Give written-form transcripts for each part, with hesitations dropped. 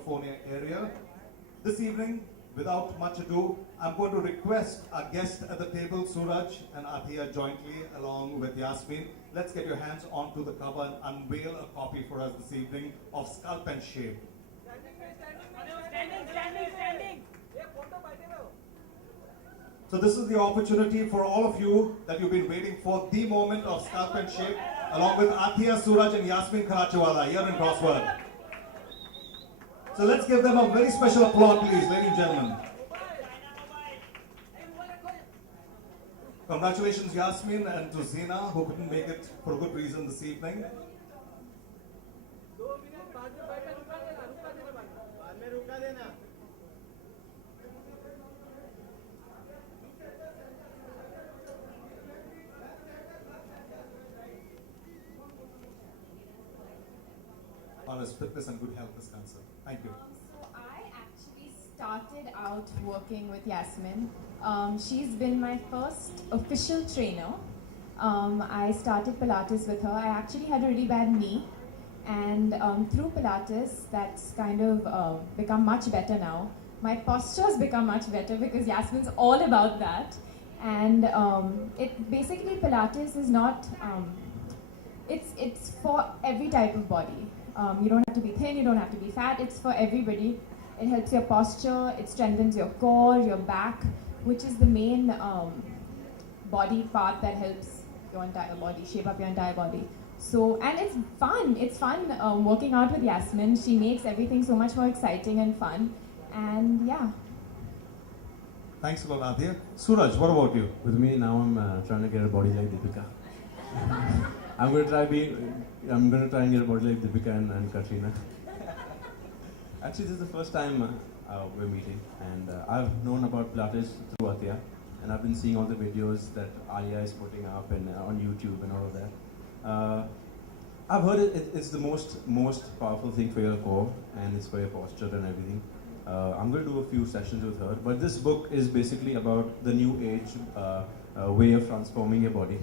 California area. This evening, without much ado, I'm going to request our guest at the table, Suraj and Athiya, jointly along with Yasmin. Let's get your hands onto the cover and unveil a copy for us this evening of Sculpt and Shape. Standing. So this is the opportunity for all of you that you've been waiting for, the moment of Sculpt and Shape, along with Athiya, Suraj and Yasmin Karachiwala here in Crossword. So let's give them a very special applause, please, ladies and gentlemen. Congratulations, Yasmin, and to Zina, who couldn't make it for a good reason this evening. On his fitness and good health is concerned. Thank you. So I actually started out working with Yasmin. She's been my first official trainer. I started Pilates with her. I actually had a really bad knee, and through Pilates, that's kind of become much better now. My posture's become much better because Yasmin's all about that. And basically Pilates is not, it's for every type of body. You don't have to be thin, you don't have to be fat, it's for everybody. It helps your posture, it strengthens your core, your back, which is the main body part that helps your entire body, shape up your entire body. So, and it's fun working out with Yasmin. She makes everything so much more exciting and fun. And yeah. Thanks a lot, Athiya. Suraj, what about you? With me now, I'm trying to get a body like Deepika. I'm going to try and get a body like Deepika and Katrina. Actually, this is the first time we're meeting, and I've known about Pilates through Athiya, and I've been seeing all the videos that Alia is putting up and on YouTube and all of that. I've heard it's the most powerful thing for your core, and it's for your posture and everything. I'm going to do a few sessions with her, but this book is basically about the new age way of transforming your body.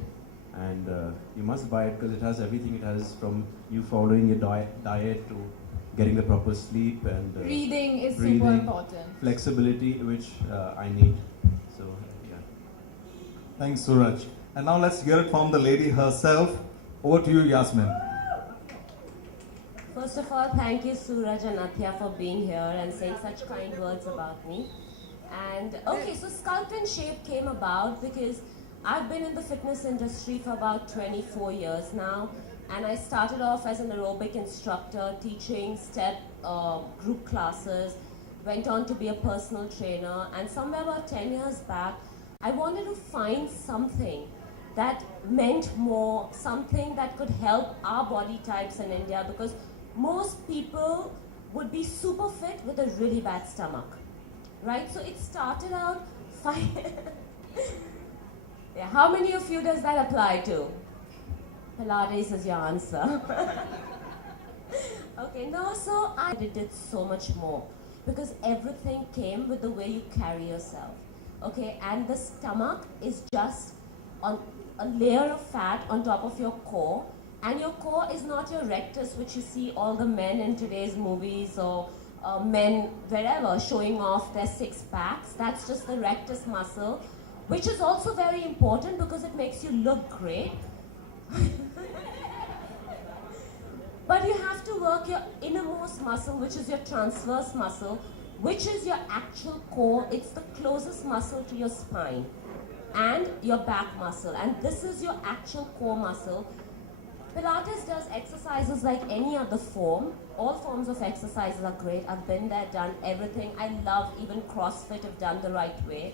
And you must buy it because it has everything. It has from you following your diet to getting the proper sleep and breathing is super important. Flexibility, which I need. So yeah. Thanks, Suraj. And now let's hear it from the lady herself. Over to you, Yasmin. First of all, thank you Suraj and Athiya for being here and saying such kind words about me. And okay, so Sculpt and Shape came about because I've been in the fitness industry for about 24 years now, and I started off as an aerobic instructor teaching step group classes, went on to be a personal trainer, and somewhere about 10 years back I wanted to find something that meant more, something that could help our body types in India, because most people would be super fit with a really bad stomach, right? So it started out fine. Yeah, how many of you does that apply to? Pilates is your answer. Okay, no, so I did so much more because everything came with the way you carry yourself. Okay, and the stomach is just on a layer of fat on top of your core, and your core is not your rectus, which you see all the men in today's movies or men wherever showing off their six packs. That's just the rectus muscle, which is also very important because it makes you look great. But you have to work your innermost muscle, which is your transverse muscle, which is your actual core. It's the closest muscle to your spine and your back muscle. And this is your actual core muscle. Pilates does exercises like any other form. All forms of exercises are great. I've been there, done everything. I love even CrossFit if done the right way.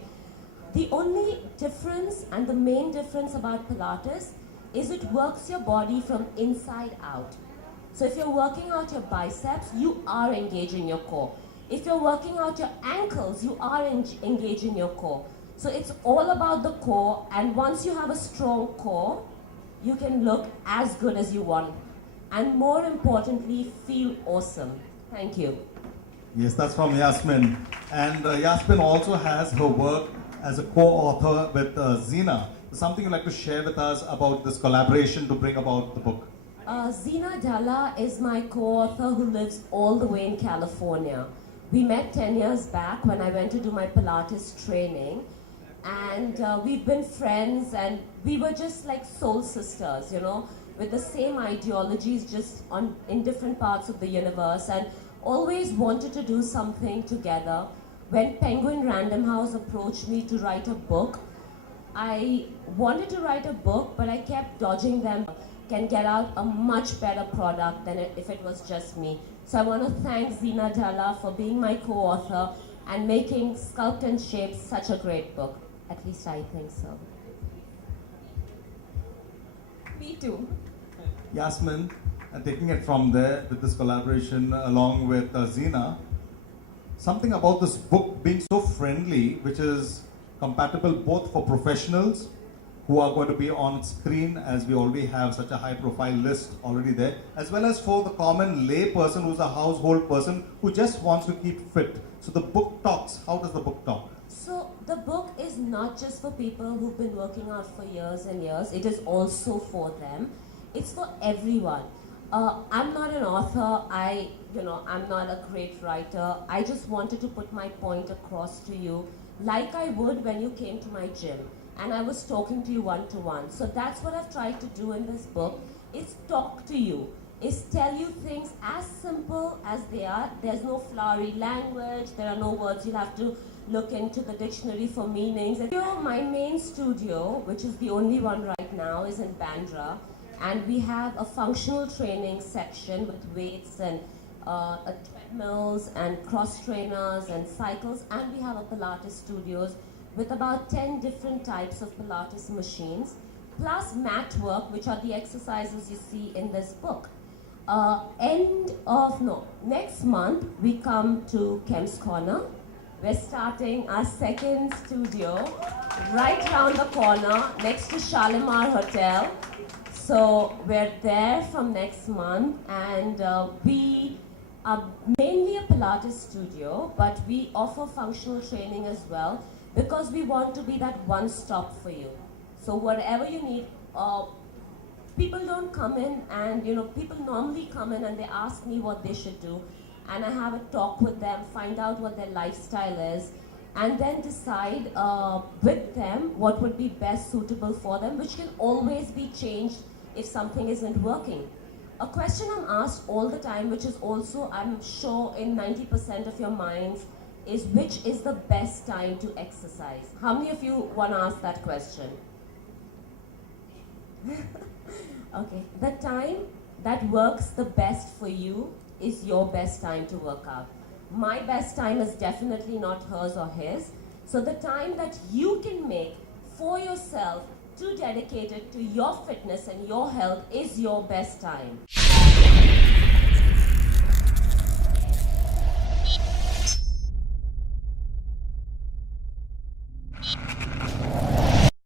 The only difference and the main difference about Pilates is it works your body from inside out. So if you're working out your biceps, you are engaging your core. If you're working out your ankles, you are engaging your core. So it's all about the core, and once you have a strong core, you can look as good as you want. And more importantly, feel awesome. Thank you. Yes, that's from Yasmin. And Yasmin also has her work as a co-author with Zina. Something you'd like to share with us about this collaboration to bring about the book? Zina Dalla is my co-author who lives all the way in California. We met 10 years back when I went to do my Pilates training, and we've been friends, and we were just like soul sisters, you know, with the same ideologies, just in different parts of the universe, and always wanted to do something together. When Penguin Random House approached me to write a book, I wanted to write a book, but I kept dodging them. Can get out a much better product than if it was just me. So I want to thank Zina Dalla for being my co-author and making Sculpt and Shape such a great book. At least I think so. Me too. Yasmin, and taking it from there with this collaboration along with Zina, something about this book being so friendly, which is compatible both for professionals who are going to be on screen, as we already have such a high profile list already there, as well as for the common lay person who's a household person who just wants to keep fit. So the book talks. How does the book talk? So the book is not just for people who've been working out for years and years. It is also for them. It's for everyone. I'm not an author. I'm not a great writer. I just wanted to put my point across to you, like I would when you came to my gym and I was talking to you one-to-one. So that's what I've tried to do in this book, is talk to you, is tell you things as simple as they are. There's no flowery language, there are no words you'll have to look into the dictionary for meanings. My main studio, which is the only one right now, is in Bandra, and we have a functional training section with weights and treadmills and cross trainers and cycles, and we have a Pilates studios with about 10 different types of Pilates machines, plus mat work, which are the exercises you see in this book. Next month we come to Kem's Corner. We're starting our second studio right around the corner next to Shalimar Hotel. So we're there from next month, and we are mainly a Pilates studio, but we offer functional training as well, because we want to be that one stop for you. So whatever you need, people don't come in and, people normally come in and they ask me what they should do, and I have a talk with them, find out what their lifestyle is, and then decide with them what would be best suitable for them, which can always be changed if something isn't working. A question I'm asked all the time, which is also, I'm sure, in 90% of your minds, is which is the best time to exercise? How many of you want to ask that question? Okay, the time that works the best for you is your best time to work out. My best time is definitely not hers or his. So the time that you can make for yourself to dedicate it to your fitness and your health is your best time.